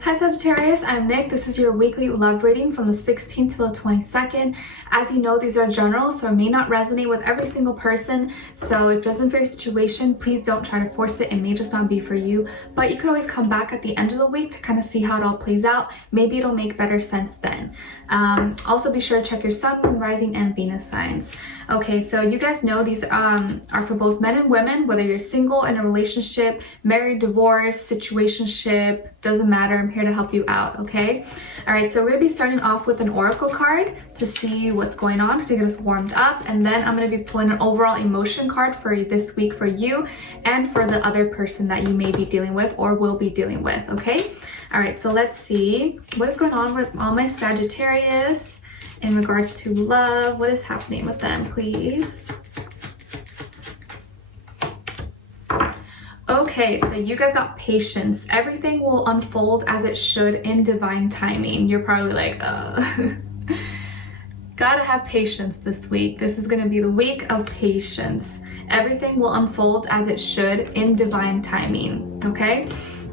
Hi Sagittarius, I'm Nick. This is your weekly love reading from the 16th to the 22nd. As you know, these are general, so it may not resonate with every single person. So if it doesn't fit your situation, please don't try to force it. It may just not be for you. But you could always come back at the end of the week to kind of see how it all plays out. Maybe it'll make better sense then. Also be sure to check your sun, moon, rising, and Venus signs. Okay, so you guys know these are for both men and women, whether you're single, in a relationship, married, divorced, situationship, doesn't matter. I'm here to help you out, okay? All right, so we're gonna be starting off with an oracle card to see what's going on, to get us warmed up, and then I'm gonna be pulling an overall emotion card for this week for you and for the other person that you may be dealing with or will be dealing with, okay? All right, so let's see what is going on with all my Sagittarius in regards to love. What is happening with them, please? Okay, so you guys got patience. Everything will unfold as it should in divine timing. You're probably like, gotta have patience this week. This is gonna be the week of patience. Everything will unfold as it should in divine timing, okay?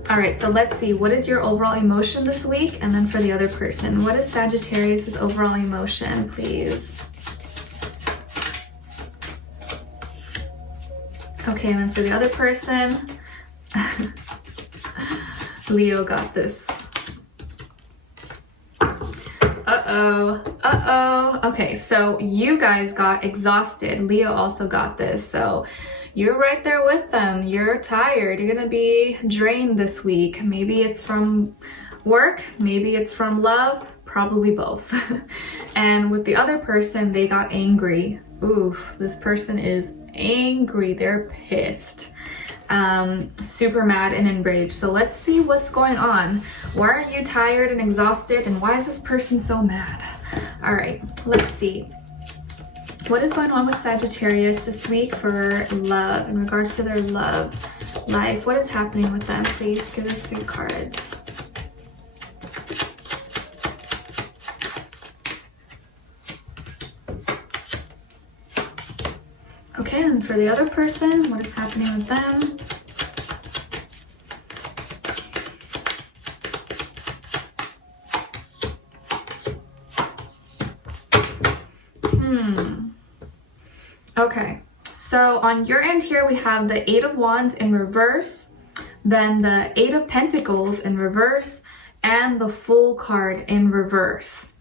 All right, so let's see. What is your overall emotion this week? And then for the other person, what is Sagittarius' overall emotion, please? Okay, and then for the other person, Leo got this. Okay, so you guys got exhausted. Leo also got this, so you're right there with them. You're tired. You're gonna be drained this week. Maybe it's from work, maybe it's from love, probably both. And with the other person, they got angry. Ooh, this person is angry. They're pissed. Super mad and enraged. So let's see what's going on. Why are you tired and exhausted, and why is this person so mad? All right, let's see. What is going on with Sagittarius this week for love, in regards to their love life? What is happening with them? Please give us 3 cards. Okay, and for the other person, what is happening with them? Okay, so on your end here, we have the 8 of Wands in reverse, then the 8 of Pentacles in reverse, and the Fool card in reverse.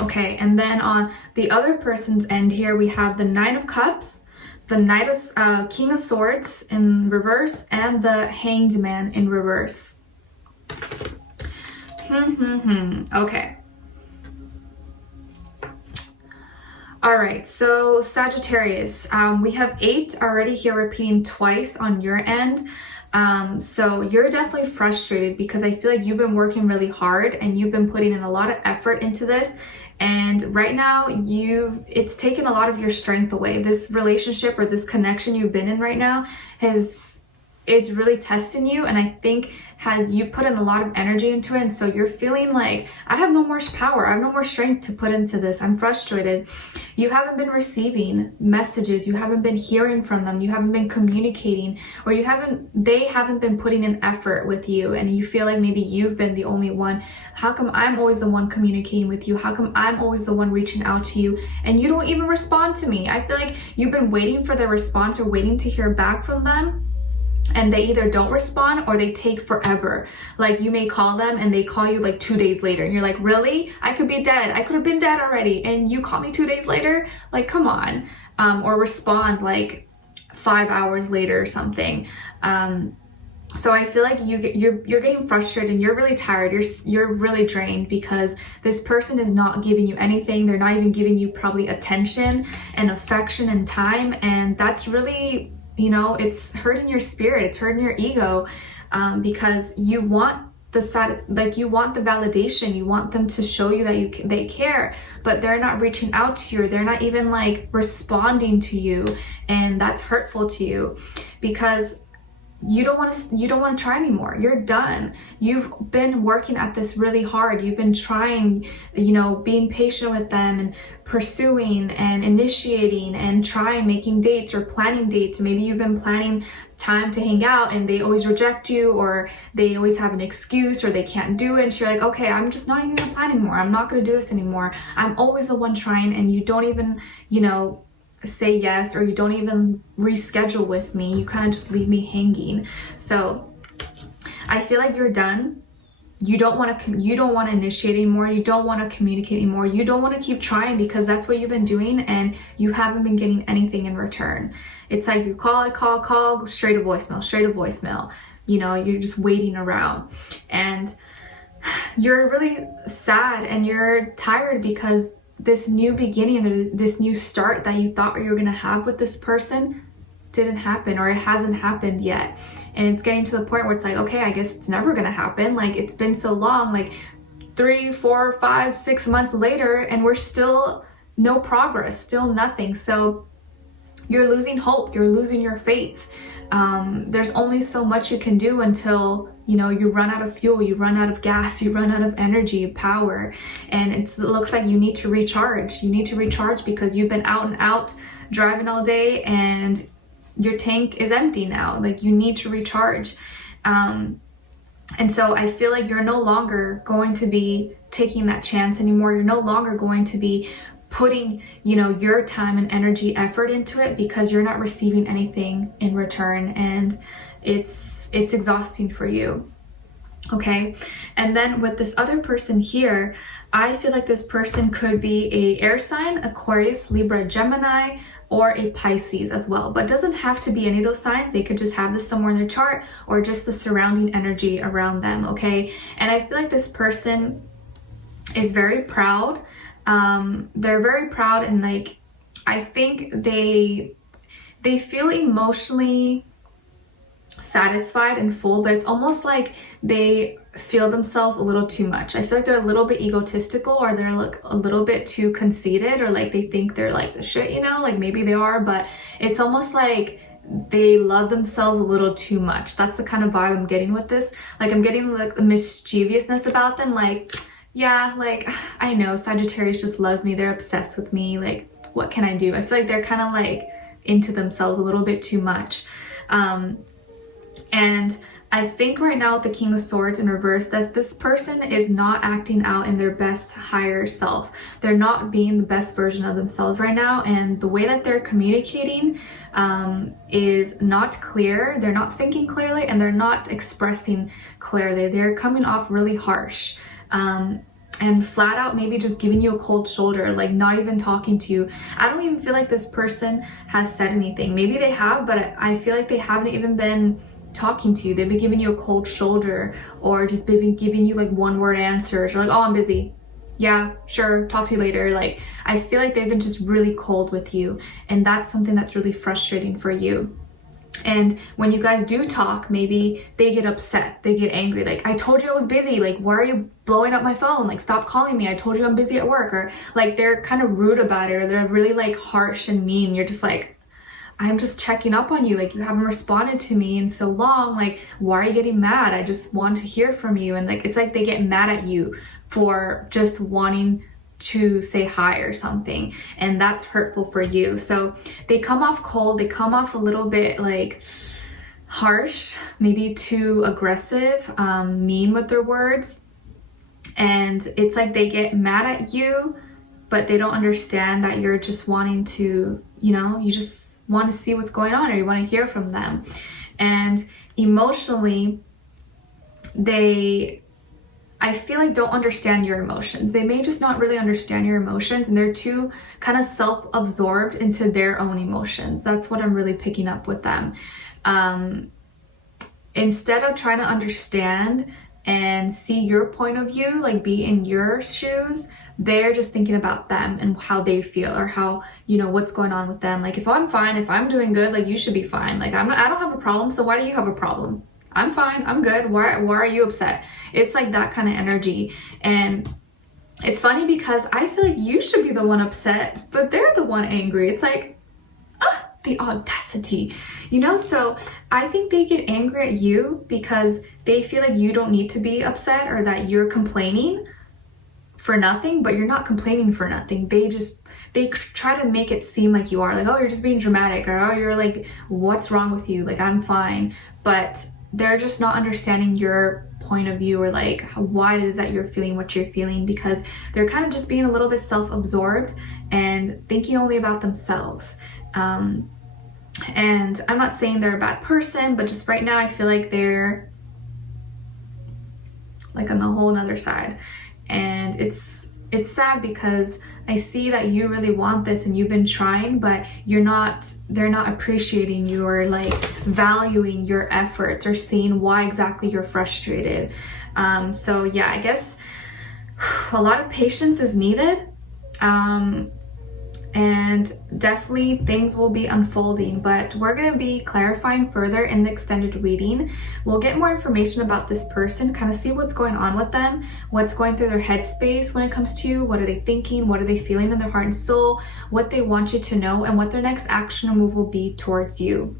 Okay, and then on the other person's end here, we have the 9 of Cups, the King of Swords in reverse, and the Hanged Man in reverse. Okay. All right, so Sagittarius, we have 8 already here repeating twice on your end. So you're definitely frustrated because I feel like you've been working really hard and you've been putting in a lot of effort into this. And right now it's taken a lot of your strength away. This relationship or this connection you've been in right now it's really testing you, and I think you put in a lot of energy into it, and so you're feeling like, I have no more power, I have no more strength to put into this. I'm frustrated. You haven't been receiving messages, you haven't been hearing from them, you haven't been communicating, or they haven't been putting in effort with you, and you feel like maybe you've been the only one. How come I'm always the one communicating with you? How come I'm always the one reaching out to you and you don't even respond to me? I feel like you've been waiting for their response or waiting to hear back from them, and they either don't respond or they take forever. Like, you may call them and they call you like 2 days later, and you're like, really? I could be dead. I could have been dead already, and you call me 2 days later? Like, come on. Or respond like 5 hours later or something. So I feel like you're getting frustrated and you're really tired. You're really drained because this person is not giving you anything. They're not even giving you probably attention and affection and time, and that's really, you know, it's hurting your spirit, it's hurting your ego, because you want you want the validation, you want them to show you that they care, but they're not reaching out to you, they're not even like responding to you, and that's hurtful to you because you don't want to try anymore. You're done. You've been working at this really hard. You've been trying, you know, being patient with them and pursuing and initiating and trying, making dates or planning dates. Maybe you've been planning time to hang out and they always reject you, or they always have an excuse, or they can't do it. And you're like, okay, I'm just not even gonna plan anymore. I'm not gonna do this anymore. I'm always the one trying, and you don't even, you know, say yes, or you don't even reschedule with me. You kind of just leave me hanging. So I feel like you're done. You don't want to initiate anymore. You don't want to communicate anymore. You don't want to keep trying, because that's what you've been doing and you haven't been getting anything in return. It's like you call, go straight to voicemail. You know, you're just waiting around, and you're really sad and you're tired because this new beginning, this new start that you thought you were going to have with this person didn't happen, or it hasn't happened yet. And it's getting to the point where it's like, okay, I guess it's never going to happen. Like, it's been so long, like 3, 4, 5, 6 months later, and we're still no progress, still nothing. So you're losing hope, you're losing your faith. There's only so much you can do until, you know, you run out of fuel, you run out of gas, you run out of energy, power, and it looks like you need to recharge. You need to recharge because you've been out and out driving all day and your tank is empty now. Like, you need to recharge. And so I feel like you're no longer going to be taking that chance anymore. You're no longer going to be putting, you know, your time and energy, effort into it, because you're not receiving anything in return, and it's exhausting for you. Okay, and then with this other person here, I feel like this person could be a air sign, Aquarius, Libra, Gemini, or a Pisces as well, but it doesn't have to be any of those signs. They could just have this somewhere in their chart, or just the surrounding energy around them. Okay, and I feel like this person is very proud. They're very proud, and like, I think they feel emotionally satisfied and full, but it's almost like they feel themselves a little too much. I feel like they're a little bit egotistical, or they're like a little bit too conceited, or like they think they're like the shit, you know, like maybe they are, but it's almost like they love themselves a little too much. That's the kind of vibe I'm getting with this. Like, I'm getting like the mischievousness about them, like, yeah, like, I know Sagittarius just loves me, they're obsessed with me, like, what can I do? I feel like they're kind of like into themselves a little bit too much. And I think right now with the King of Swords in reverse, that this person is not acting out in their best higher self. They're not being the best version of themselves right now, and the way that they're communicating is not clear. They're not thinking clearly, and they're not expressing clearly. They're coming off really harsh. And flat out maybe just giving you a cold shoulder, like not even talking to you. I don't even feel like this person has said anything. Maybe they have, but I feel like they haven't even been talking to you. They've been giving you a cold shoulder, or just been giving you like one-word answers, or like, oh, I'm busy. Yeah, sure, talk to you later. Like, I feel like they've been just really cold with you, and that's something that's really frustrating for you. And when you guys do talk, maybe they get upset, they get angry, like, I told you I was busy, like, why are you blowing up my phone? Like, stop calling me, I told you I'm busy at work. Or like, they're kind of rude about it, or they're really like harsh and mean. You're just like, I'm just checking up on you, like, you haven't responded to me in so long, like, why are you getting mad? I just want to hear from you. And like, it's like they get mad at you for just wanting to say hi or something, and that's hurtful for you. So they come off cold, they come off a little bit like harsh, maybe too aggressive, mean with their words, and it's like they get mad at you, but they don't understand that you're just wanting to, you know, you just want to see what's going on, or you want to hear from them. And emotionally, I feel like don't understand your emotions. They may just not really understand your emotions, and they're too kind of self-absorbed into their own emotions. That's what I'm really picking up with them. Instead of trying to understand and see your point of view, like be in your shoes, they're just thinking about them and how they feel, or how, you know, what's going on with them. Like, if I'm fine, if I'm doing good, like, you should be fine. Like, I don't have a problem, so why do you have a problem? I'm fine, I'm good, why are you upset? It's like that kind of energy. And it's funny because I feel like you should be the one upset, but they're the one angry. It's like, the audacity, you know? So I think they get angry at you because they feel like you don't need to be upset or that you're complaining for nothing, but you're not complaining for nothing. They try to make it seem like you are, like, oh, you're just being dramatic, or oh, you're like, what's wrong with you? Like, I'm fine. But they're just not understanding your point of view, or like why it is that you're feeling what you're feeling, because they're kind of just being a little bit self-absorbed and thinking only about themselves. And I'm not saying they're a bad person, but just right now I feel like they're like on a whole nother side. And it's sad because I see that you really want this and you've been trying, but they're not appreciating you or like valuing your efforts or seeing why exactly you're frustrated. So yeah, I guess a lot of patience is needed. And definitely things will be unfolding, but we're going to be clarifying further in the extended reading. We'll get more information about this person, kind of see what's going on with them, what's going through their headspace when it comes to you, what are they thinking, what are they feeling in their heart and soul, what they want you to know, and what their next action or move will be towards you.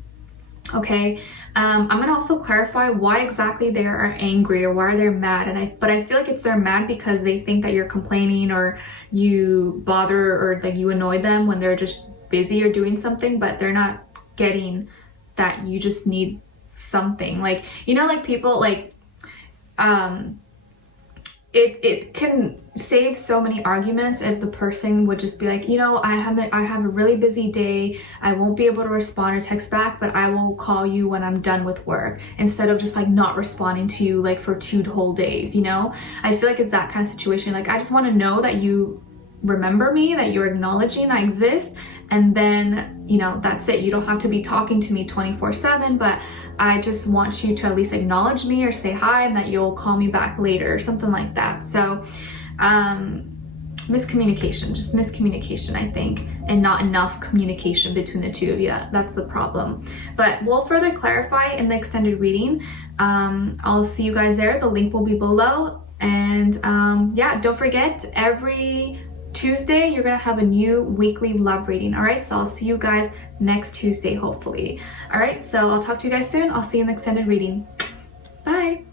Okay, I'm gonna also clarify why exactly they are angry or why they're mad, but I feel like they're mad because they think that you're complaining or you bother or like you annoy them when they're just busy or doing something, but they're not getting that you just need something. Like, you know, like people like it can save so many arguments if the person would just be like, you know, I have a really busy day, I won't be able to respond or text back, but I will call you when I'm done with work, instead of just like not responding to you like for 2 whole days, you know? I feel like it's that kind of situation. Like, I just want to know that you remember me, that you're acknowledging I exist, and then, you know, that's it. You don't have to be talking to me 24/7, but I just want you to at least acknowledge me or say hi, and that you'll call me back later or something like that. So miscommunication, just miscommunication, I think, and not enough communication between the two of you. That's the problem. But we'll further clarify in the extended reading. I'll see you guys there. The link will be below. And yeah, don't forget, every Tuesday you're gonna have a new weekly love reading. All right, so I'll see you guys next Tuesday, hopefully. All right, so I'll talk to you guys soon. I'll see you in the extended reading. Bye.